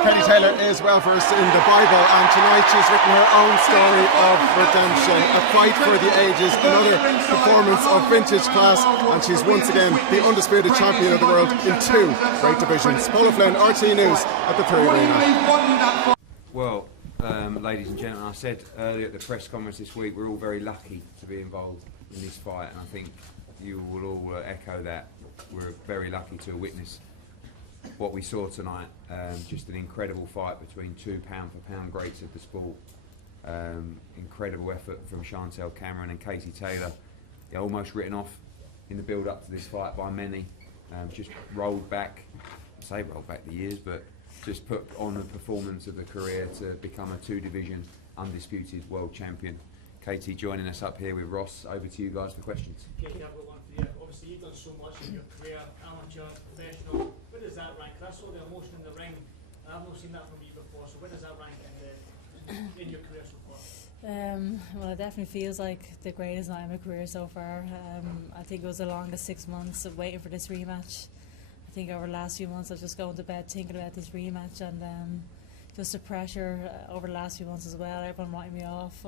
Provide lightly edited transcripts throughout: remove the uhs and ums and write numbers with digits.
Katie Taylor is well versed in the Bible, and tonight she's written her own story of redemption, a fight for the ages, another performance of vintage class, and she's once again the undisputed champion of the world in 2 great divisions. Paula Flynn, RTÉ News at the Three Arena. Well, ladies and gentlemen, I said earlier at the press conference this week, we're all very lucky to be involved in this fight, and I think you will all echo that. We're very lucky to witness what we saw tonight. Just an incredible fight between 2 pound-for-pound greats of the sport. Incredible effort from Chantelle Cameron and Katie Taylor. They're almost written off in the build-up to this fight by many. Just rolled back, I say rolled back the years, but just put on the performance of the career to become a 2-division undisputed world champion. Katie joining us up here with Ross. Over to you guys for questions. Katie, I've got one for you. Obviously, you've done so much in your career, amateur, professional. Where does that rank? I saw the emotion in the ring, and I've not seen that from you before. So where does that rank in your career so far? Well, it definitely feels like the greatest night of my career so far. I think it was the longest 6 months of waiting for this rematch. I think over the last few months I was just going to bed thinking about this rematch, and just the pressure over the last few months as well, everyone writing me off.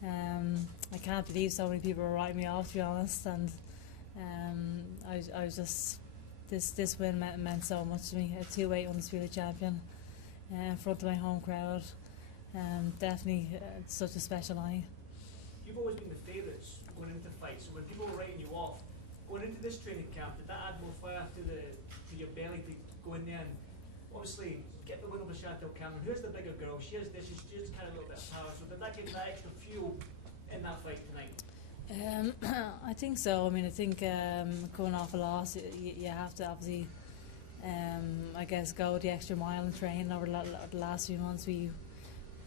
I can't believe so many people were writing me off, to be honest, and I was just, this win meant so much to me. A 2-weight undisputed champion in front of my home crowd. Definitely such a special night. You've always been the favourites going into fights, so when people were writing you off, going into this training camp, did that add more fire to your belly to go in there and obviously get the win over Chantelle Cameron? Who's the bigger girl? She has this, she's just kind of a little bit of power, so did that give that extra fuel in that fight tonight? I think so. I mean, I think coming off a loss, you have to obviously, I guess, go the extra mile in training over the last few months.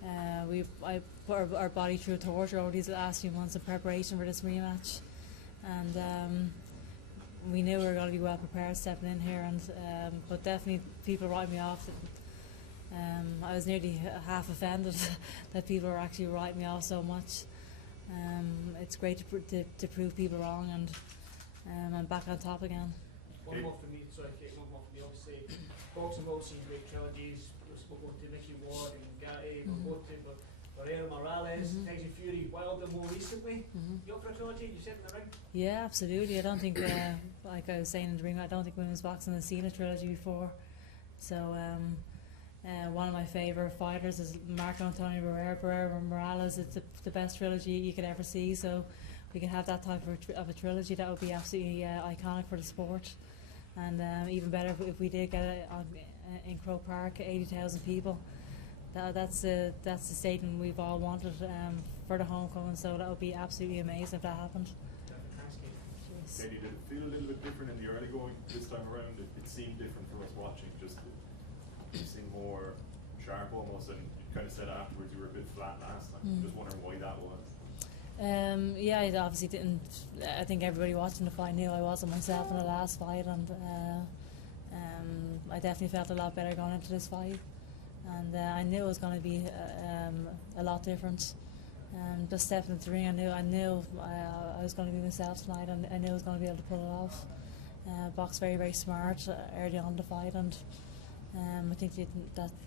I put our body through torture over these last few months in preparation for this rematch, and we knew we were going to be well prepared stepping in here, and but definitely people write me off. I was nearly half offended that people were actually writing me off so much. It's great to prove people wrong, and I'm back on top again. One more for me, sorry Kate, one more for me. Obviously, boxing we've all seen great trilogies. We've spoken to Mickey Ward and Gatti, we've spoken to Barrera Morales, Tyson Fury, Wilder more recently. You up for a trilogy? You said in the ring? Yeah, absolutely. I don't think, like I was saying in the ring, I don't think women's boxing has seen a trilogy before. So one of my favourite fighters is Marco Antonio Barrera Morales. It's the best trilogy you could ever see. So we can have that type of a trilogy. That would be absolutely iconic for the sport. And even better if we did get it in Croke Park, 80,000 people. That's the statement we've all wanted for the homecoming, so that would be absolutely amazing if that happened. Katie, did it feel a little bit different in the early going this time around? It seemed different for us watching, just it seemed more sharp almost, and you kind of said afterwards you were a bit flat last time. Just wondering why that was. Yeah, I obviously didn't. I think everybody watching the fight knew I wasn't myself in the last fight, and I definitely felt a lot better going into this fight. And I knew it was going to be a lot different. Just stepping into the ring, I knew I was going to be myself tonight, and I knew I was going to be able to pull it off. Box very, very smart early on the fight, and I think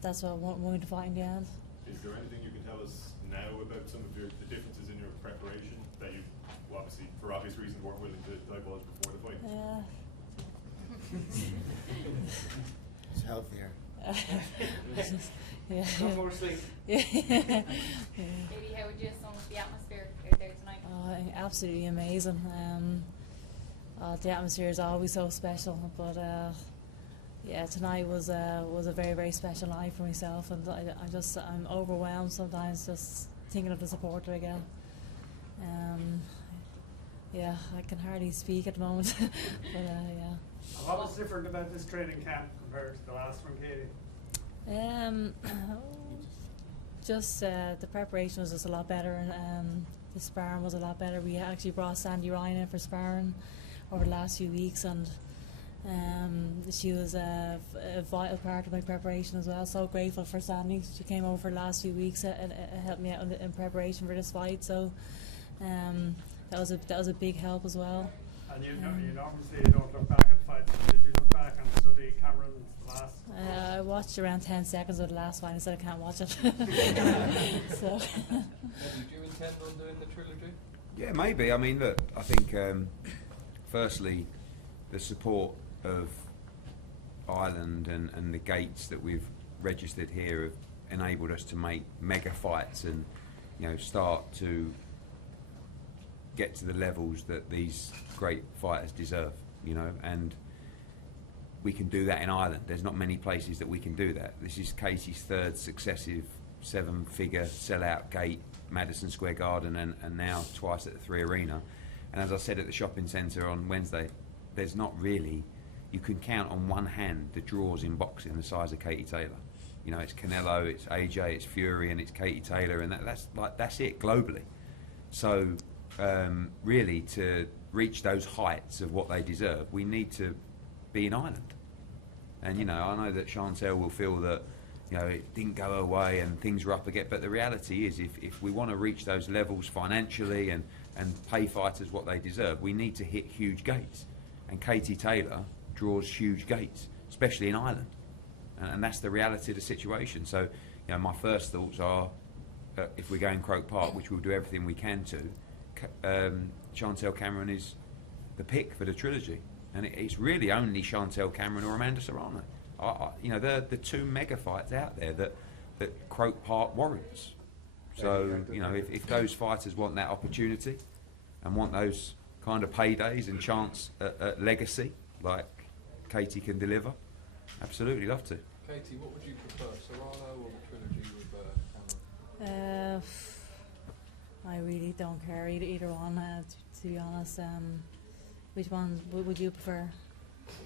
that's what won me the fight in the end. Is there anything you can tell us now about some of the differences in your preparation that you, obviously for obvious reasons, weren't willing to divulge before the fight? It's healthier. Yeah. No more sleep. Katie, how would you sum up the atmosphere out there tonight? Oh, absolutely amazing. The atmosphere is always so special, but yeah, tonight was a very, very special night for myself, and I'm overwhelmed sometimes just thinking of the support that I get. Yeah, I can hardly speak at the moment, but yeah. What was different about this training camp compared to the last one, Katie? Just the preparation was just a lot better, and the sparring was a lot better. We actually brought Sandy Ryan in for sparring over the last few weeks, and she was a vital part of my preparation as well. So grateful for Sandy. She came over for the last few weeks and helped me out in preparation for this fight. So that was a big help as well. And you obviously don't look back at fights. Did you look back and study Cameron's last? I watched around 10 seconds of the last one. I said I can't watch it. So. Do you intend on doing the trilogy? Yeah, maybe. I mean, look, I think firstly, the support of Ireland and the gates that we've registered here have enabled us to make mega fights and, you know, start to get to the levels that these great fighters deserve, you know, and we can do that in Ireland. There's not many places that we can do that. This is Katie's third successive 7-figure sellout gate, Madison Square Garden, and now twice at the 3 Arena. And as I said at the shopping centre on Wednesday, there's not really, you can count on one hand the draws in boxing the size of Katie Taylor. You know, it's Canelo, it's AJ, it's Fury, and it's Katie Taylor, and that's it globally. So really, to reach those heights of what they deserve, we need to be in Ireland. And you know, I know that Chantelle will feel that, you know, it didn't go her way and things were up again, but the reality is, if we want to reach those levels financially and pay fighters what they deserve, we need to hit huge gates. And Katie Taylor draws huge gates, especially in Ireland. And that's the reality of the situation. So, you know, my first thoughts are, if we go in Croke Park, which we'll do everything we can to, Chantelle Cameron is the pick for the trilogy, and it's really only Chantelle Cameron or Amanda Serrano. You know, they're the two mega fights out there that Croke Park warrants. So, you know, if those fighters want that opportunity and want those kind of paydays and chance at legacy like Katie can deliver, absolutely love to. Katie, what would you prefer, Serrano or the trilogy with Cameron? I really don't care either one, to be honest. Which one would you prefer?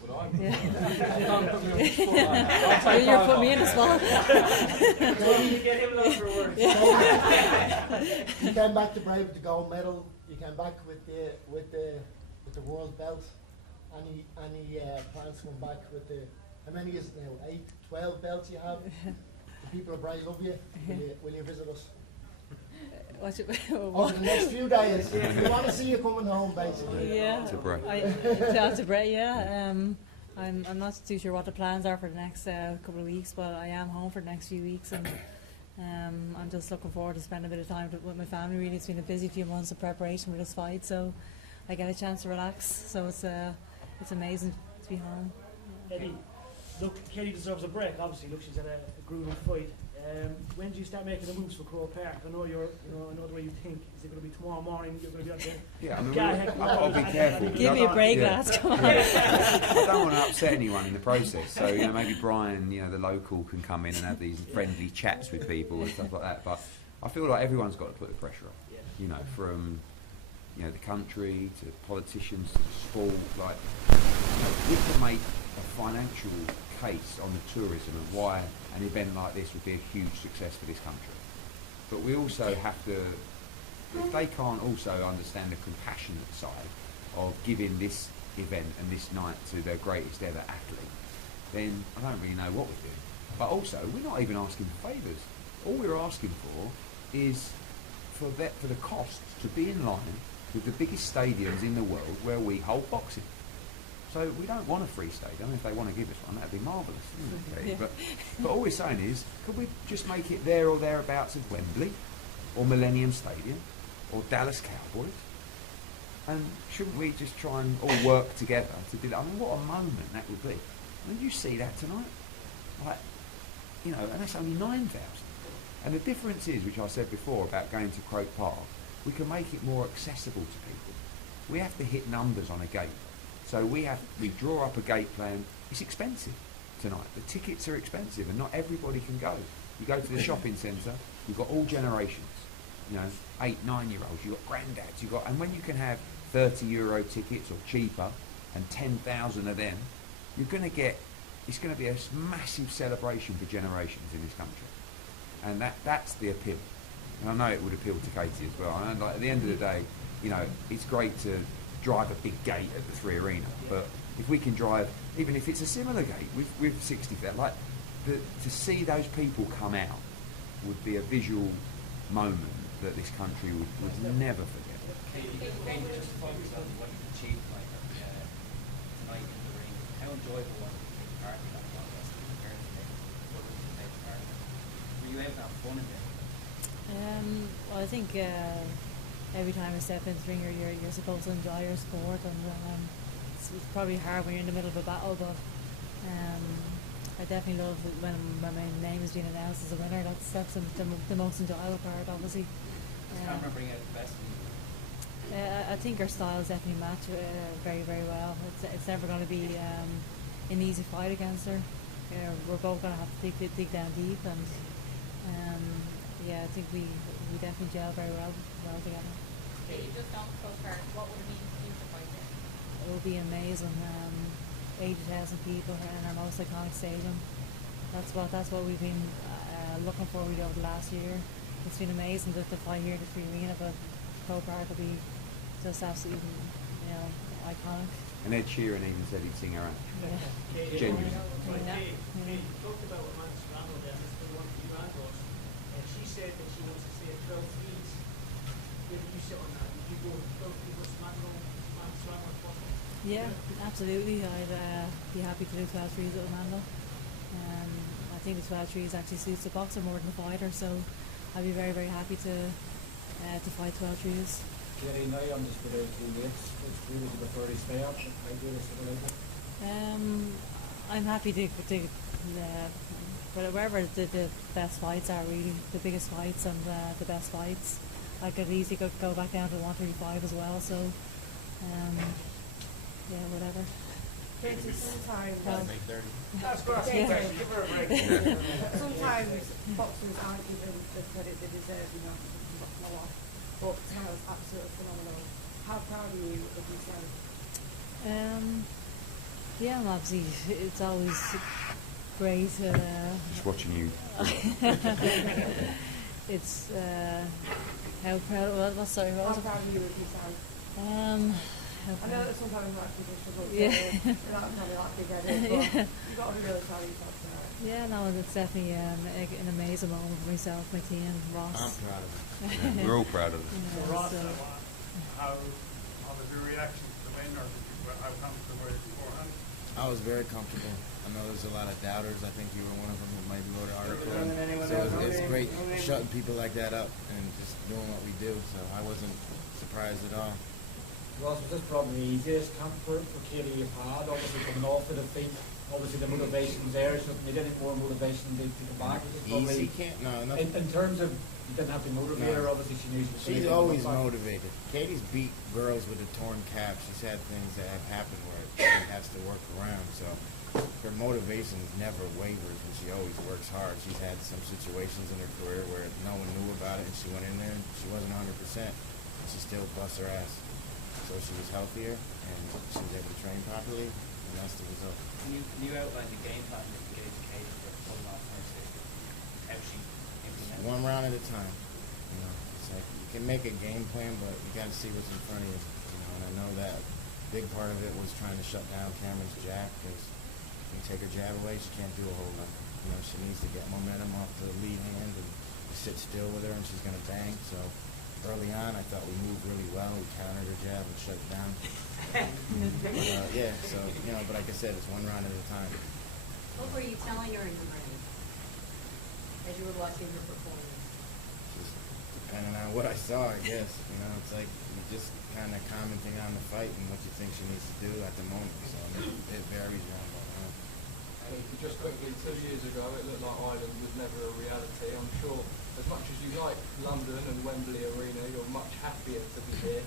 What would I prefer? Yeah. You're putting me in the spot. You get him those rewards. You came back to Brave with the gold medal. You came back with the world belt. Any plans to come back with the? How many is it now? 8, 12 belts you have. The people of Bray love you. Will you visit us? Over the next few days. We want to see you coming home, basically. Yeah. To Bray. To Bray, yeah. I'm not too sure what the plans are for the next couple of weeks, but I am home for the next few weeks, and I'm just looking forward to spending a bit of time with my family. Really, it's been a busy few months of preparation for this fight, so I get a chance to relax. So it's amazing to be home. Eddie, look, Katie deserves a break. Obviously, look, she's had a grueling fight. When do you start making the moves for Croke Park? I know I know the way you think. Is it going to be tomorrow morning? You're going to be out there. Yeah, I mean, I've got to be careful. Give me a break, lads. Come on. I don't want to upset anyone in the process. So, you know, maybe Brian, you know, the local, can come in and have these friendly chats with people and stuff like that. But I feel like everyone's got to put the pressure on. You know, from, you know, the country to politicians to the sport. Like, you know, we can make a financial case on the tourism and why an event like this would be a huge success for this country. But we also have to, if they can't also understand the compassionate side of giving this event and this night to their greatest ever athlete, then I don't really know what we're doing. But also, we're not even asking for favours. All we're asking for is for the costs to be in line with the biggest stadiums in the world where we hold boxing. So we don't want a free stadium. If they want to give us one, that'd be marvellous, wouldn't it? But all we're saying is, could we just make it there or thereabouts of Wembley, or Millennium Stadium, or Dallas Cowboys? And shouldn't we just try and all work together to do that? I mean, what a moment that would be. I mean, you see that tonight? Like, you know, and that's only 9,000. And the difference is, which I said before about going to Croke Park, we can make it more accessible to people. We have to hit numbers on a gate. So we draw up a gate plan. It's expensive tonight. The tickets are expensive, and not everybody can go. You go to the shopping centre, you've got all generations. You know, 8, 9-year-olds. You've got granddads. And when you can have €30 tickets or cheaper, and 10,000 of them, you're going to get. It's going to be a massive celebration for generations in this country, and that's the appeal. And I know it would appeal to Katie as well. And like, at the end of the day, you know, it's great to drive a big gate at the 3 Arena, but if we can drive, even if it's a similar gate with 60,000, like to see those people come out would be a visual moment that this country would never forget. Katie, just focus on what you've achieved, like night in the ring, how enjoyable was it to take part in that process compared to maybe others to take part in? Were you able to have fun in there? Well, I think every time I step into the ring, you're supposed to enjoy your sport, and it's probably hard when you're in the middle of a battle, but I definitely love it when my name is being announced as a winner. That's the most enjoyable part, obviously. Does Cameron bring out the best in you? I think our styles definitely match very, very well. It's never going to be an easy fight against her. We're both going to have to dig down deep, and yeah, I think we definitely gel very well together. Okay, you just don't close card. What would it mean to you to fight there? It will be amazing. 80,000 people in our most iconic stadium. That's what we've been looking forward to over the last year. It's been amazing to fight here in the Free Arena, but Croke Park will be just absolutely, iconic. And Ed Sheeran even said he'd sing her out. Genuine. You talked about what Mantis Randall did, and this is the one for you and Ross. She said that she wants to stay at 12 threes. Where did you sit on that? Would you go 12 threes versus Mantis Randall if possible? Yeah, absolutely. I'd be happy to do 12 threes with Amanda. I think the 12 threes actually suits the boxer more than the fighter, so I'd be very, very happy to fight 12 threes. Jerry, now I'm just for 2 weeks. Which way would you prefer to stay up? I do this I'm happy to wherever the best fights are, really, the biggest fights and the best fights. I could easily go back down to 135 as well, so yeah, whatever. Sometimes That's good. Yeah. Give her a break. sometimes boxers aren't given the credit they deserve, not a lot. But Taylor's absolutely phenomenal. How proud are you of yourself? Yeah, and obviously it's always great. Just watching you. It's how proud. How proud are you of yourself? I know that sometimes like people struggle to not tell me like they get it, but you've got to be really proud of yourself tonight. Yeah, no, it's definitely an amazing moment for myself, my team, Ross. I'm proud of it. Yeah, we're all proud of it. So Ross, how was your reaction to the win, or how comfortable were you beforehand? I was very comfortable. I know there's a lot of doubters. I think you were one of them who maybe wrote an article. So it's great shutting people like that up and just doing what we do. So I wasn't surprised at all. Ross, was this probably the easiest camp for Katie you've had? Obviously coming off the defeat, obviously the motivation's there. So you need any more motivation to come back? Easy camp? No, nothing. In terms of you didn't have to motivate her. Obviously she knew she was. She's always motivated. Katie's beat girls with a torn calf. She's had things that have happened where she has to work around. So her motivation never wavers, and she always works hard. She's had some situations in her career where no one knew about it, and she went in there and she wasn't 100%. And she still bust her ass. So she was healthier, and she was able to train properly, and that's the result. Can you outline the game plan that you gave to Katie for pulling off her state? How she implemented? One round at a time. It's like you can make a game plan, but you got to see what's in front of you. And I know that big part of it was trying to shut down Cameron's jab, because when you take her jab away, she can't do a whole lot. She needs to get momentum off the lead hand and sit still with her, and she's going to bang. So early on, I thought we moved really well. We countered her jab and shut it down. But like I said, it's one round at a time. What were you telling her in the ring as you were watching her performance? Just depending on what I saw, I guess. It's like you just kind of commenting on the fight and what you think she needs to do at the moment. So it varies round by round. Just quickly, 2 years ago, it looked like Ireland was never a reality. I'm sure, as much as you like London and Wembley Arena, you're much happier to be here.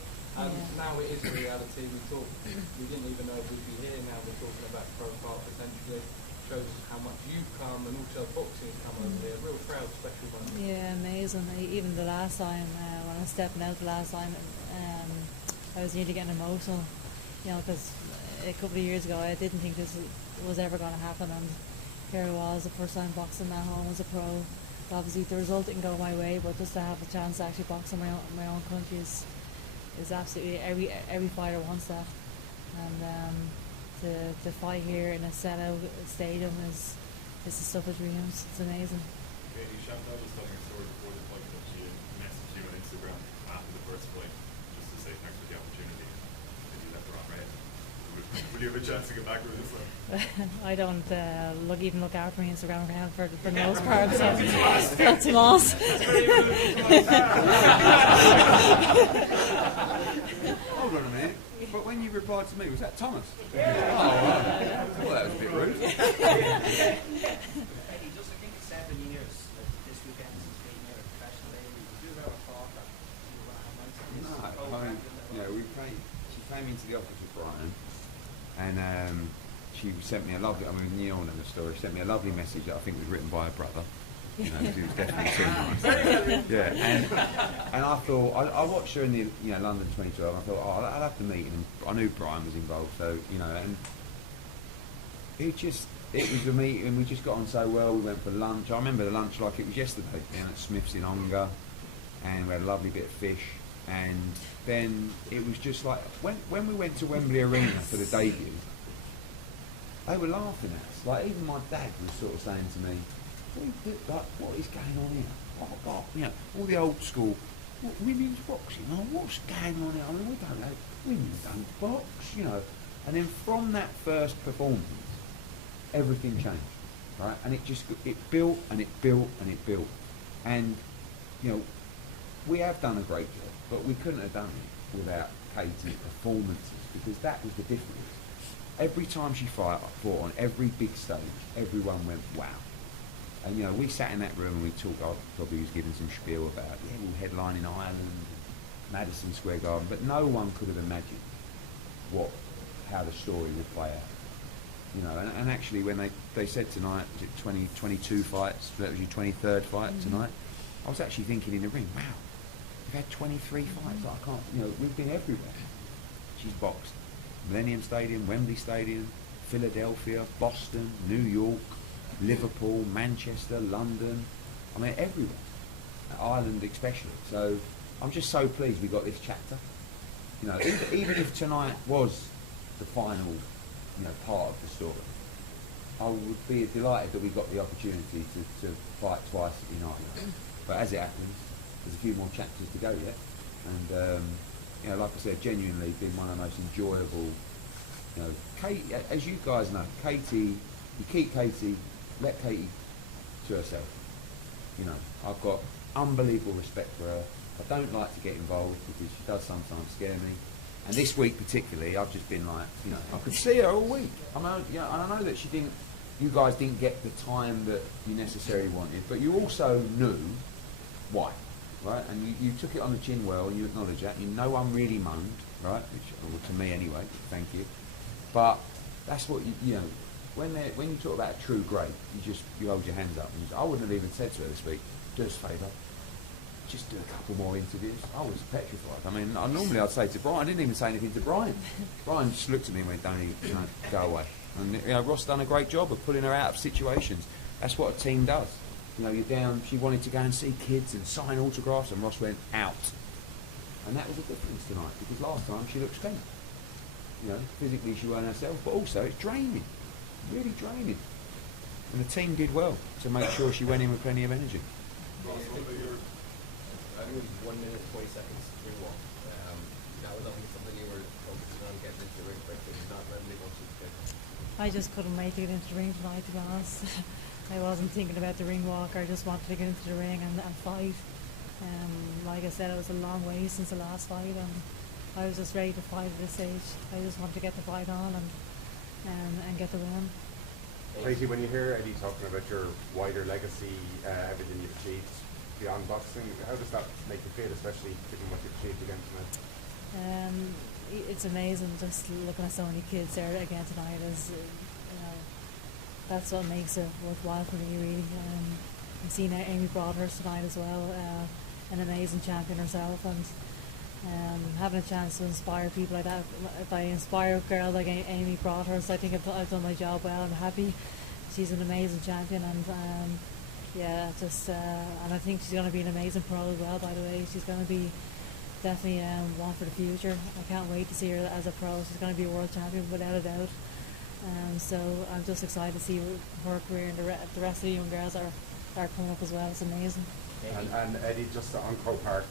Now it is a reality. We didn't even know we'd be here. Now we're talking about Croke Park potentially. Shows how much you've come and also boxing's come over here. Real proud, special moment. Yeah, amazing. Even the last time, when I was stepping out the last time, I was nearly getting emotional. Because a couple of years ago I didn't think this was ever going to happen, and here it was, the first time boxing at home as a pro. Obviously the result didn't go my way, but just to have a chance to actually box in my own country is absolutely, every fighter wants that. And to fight here in a sellout stadium is the stuff of dreams. It's amazing. Katie, Chantelle was telling her story before the fight that she messaged you on Instagram after the first fight just to say thanks for the opportunity and you left her on red. Will you have a chance to get back with this one? I don't even look out for my Instagram account for the most part, so not Tomas. Hold on a minute. But when you replied to me, was that Thomas? Yeah. Oh, well, that was a bit rude. Eddie, just I think 7 years this weekend since being here at professional level, would you have ever thought that you were going to have nights like this? No, she came into the office with Brian, and she sent me a lovely, I mean, Neil in the story, she sent me a lovely message that I think was written by her brother. You know, it was definitely too nice. Yeah, and I thought, I watched her in the London 2012, and I thought, I'll have to meet him. I knew Brian was involved, so, and it was a meeting, and we just got on so well. We went for lunch. I remember the lunch like it was yesterday, down at Smith's in Ongar, and we had a lovely bit of fish. And then it was just like, when we went to Wembley Arena for the debut, they were laughing at us. Like, even my dad was sort of saying to me, what is going on here? All the old school, women's boxing, what's going on here? I mean, we don't know, women don't box, And then from that first performance, everything changed, right? And it built and it built and it built. And, we have done a great job, but we couldn't have done it without Katie's performances, because that was the difference. Every time she fought on every big stage, everyone went, wow. And we sat in that room and we talked. I probably was giving some spiel about we'll headline in Ireland, Madison Square Garden, but no one could have imagined how the story would play out. And actually when they said tonight, was it 22 fights? That was your 23rd fight tonight. I was actually thinking in the ring, wow, we've had 23 fights. I can't, we've been everywhere. She's boxed Millennium Stadium, Wembley Stadium, Philadelphia, Boston, New York, Liverpool, Manchester, London, I mean everywhere, Ireland especially. So I'm just so pleased we got this chapter. Even if tonight was the final, part of the story, I would be delighted that we got the opportunity to fight twice in Ireland. But as it happens, there's a few more chapters to go yet, and like I said, genuinely been one of the most enjoyable. Kate, as you guys know, Katie, you keep Katie. Let Katie to herself. I've got unbelievable respect for her. I don't like to get involved because she does sometimes scare me. And this week particularly, I've just been like, I could see her all week. I mean, and I know that you guys didn't get the time that you necessarily wanted, but you also knew why, right? And you took it on the chin well, and you acknowledge that. No one really moaned, right? Well, to me anyway. Thank you. But that's what When you talk about a true great, you hold your hands up. And I wouldn't have even said to her this week, do us a favour, just do a couple more interviews. I was petrified. I mean, normally I'd say to Brian, I didn't even say anything to Brian. Brian just looked at me and went, don't even, go away. And Ross done a great job of pulling her out of situations. That's what a team does. You're down, she wanted to go and see kids and sign autographs, and Ross went out. And that was the difference tonight, because last time she looked spent. Physically she weren't herself, but also it's draining. Really draining. And the team did well to make sure she went in with plenty of energy. I think it was 1 minute 20 seconds ring walk. That was obviously something you were focusing on getting into the ring quickly. Not really much of it. I just couldn't wait to get into the ring tonight, to be honest. I wasn't thinking about the ring walk. I just wanted to get into the ring and fight. Like I said, it was a long way since the last fight, and I was just ready to fight at this stage. I just wanted to get the fight on and get the win. Katie, when you hear Eddie talking about your wider legacy, everything you've achieved beyond boxing, how does that make you feel, especially given what you've achieved again tonight? It's amazing just looking at so many kids there again tonight. That's what makes it worthwhile for me, really. I've seen Amy Broadhurst tonight as well, an amazing champion herself, and having a chance to inspire people like that. If I inspire a girl like Amy Broadhurst, I think I've done my job well. I'm happy. She's an amazing champion, and and I think she's going to be an amazing pro as well, by the way. She's going to be definitely one for the future. I can't wait to see her as a pro. She's going to be a world champion without a doubt. So I'm just excited to see her career and the rest of the young girls that are coming up as well. It's amazing. And Eddie, just on Croke Park,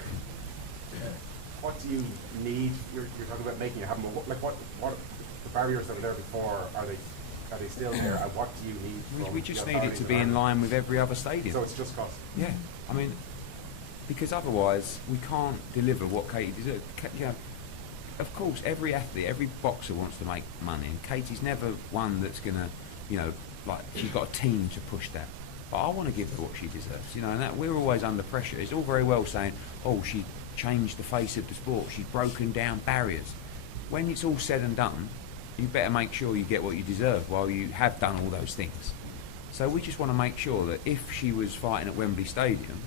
what do you need? You're talking about making it happen. What the barriers that were there before, are they still there? And what do you need? We just need it to be in line with every other stadium. So it's just cost. Yeah, I mean, because otherwise we can't deliver what Katie deserves. Of course, every athlete, every boxer wants to make money, and Katie's never one that's gonna, like she's got a team to push that. But I want to give her what she deserves, and that we're always under pressure. It's all very well saying, oh, she changed the face of the sport, she's broken down barriers. When it's all said and done, you better make sure you get what you deserve while you have done all those things. So we just want to make sure that if she was fighting at Wembley Stadium,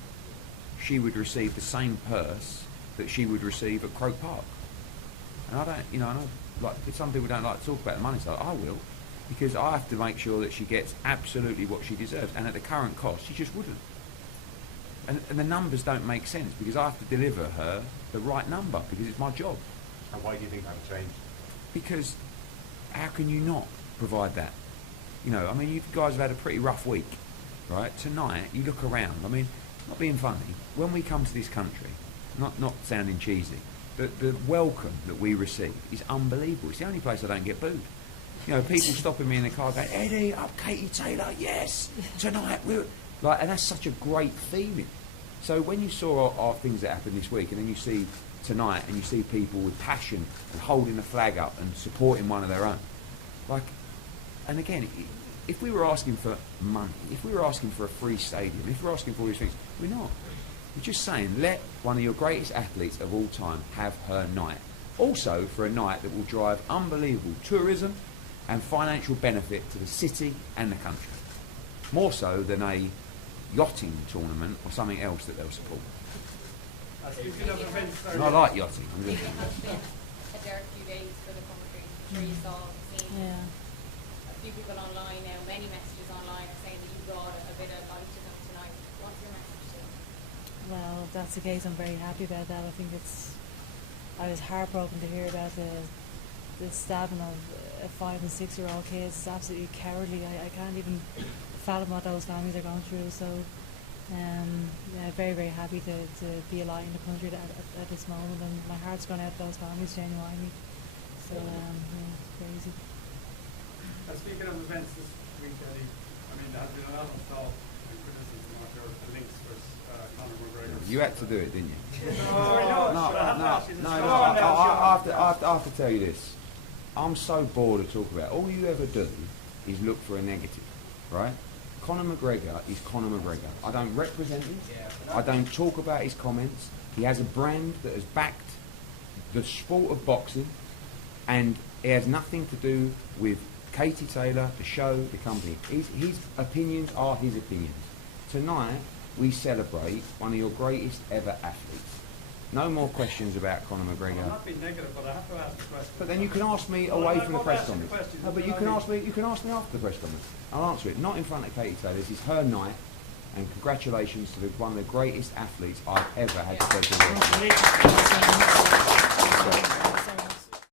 she would receive the same purse that she would receive at Croke Park. And I don't, I know, like some people don't like to talk about the money side. I will, because I have to make sure that she gets absolutely what she deserves. And at the current cost, she just wouldn't. And the numbers don't make sense because I have to deliver her the right number because it's my job. And why do you think that would change? Because how can you not provide that? I mean, you guys have had a pretty rough week, right? Tonight, you look around. I mean, not being funny, when we come to this country, not sounding cheesy, the welcome that we receive is unbelievable. It's the only place I don't get booed. People stopping me in the car going, Eddie, up Katie Taylor, yes, tonight. And that's such a great feeling. So when you saw our things that happened this week, and then you see tonight, and you see people with passion and holding the flag up and supporting one of their own, and again, if we were asking for money, if we were asking for a free stadium, if we're asking for all these things, we're not. We're just saying, let one of your greatest athletes of all time have her night. Also, for a night that will drive unbelievable tourism and financial benefit to the city and the country. More so than a yachting tournament or something else that they'll support. And I like yachting. It has been a dark few days for the country. I'm sure you saw, seen a few people online now, many messages online are saying that you brought a bit of light to them tonight. What's your message to them? Well, if that's the case, I'm very happy about that. I think I was heartbroken to hear about the stabbing of 5 and 6 year old kids. It's absolutely cowardly. I can't even fathom what those families are going through. So, very, very happy to be a light in the country at this moment, and my heart's gone out to those families genuinely. So, it's crazy. Speaking of events this week, Eddie, I mean, there has been a lot of talk and criticism of your links with Conor McGregor. You had to do it, didn't you? No, I have to tell you this. I'm so bored of talking about it. All you ever do is look for a negative, right? Conor McGregor is Conor McGregor. I don't represent him. I don't talk about his comments. He has a brand that has backed the sport of boxing, and it has nothing to do with Katie Taylor, the show, the company. His opinions are his opinions. Tonight, we celebrate one of your greatest ever athletes. No more questions about Conor McGregor. I'm not being negative, but I have to ask the question. But then you can ask me away from the press conference. No, but you can ask me after the press conference. I'll answer it. Not in front of Katie Taylor. This is her night, and congratulations to one of the greatest athletes I've ever had the pleasure of working with.